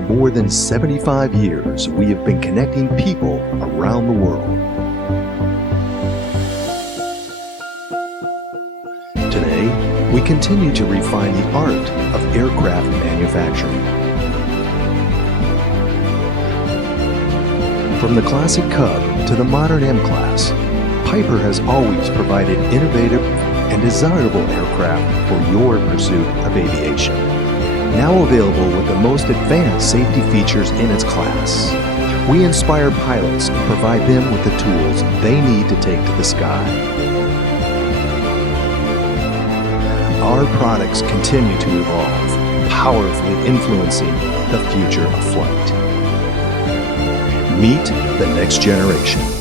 For more than 75 years, we have been connecting people around the world. Today, we continue to refine the art of aircraft manufacturing. From the classic Cub to the modern M-Class, Piper has always provided innovative and desirable aircraft for your pursuit of aviation. Now available with the most advanced safety features in its class, we inspire pilots and provide them with the tools they need to take to the sky. Our products continue to evolve, powerfully influencing the future of flight. Meet the next generation.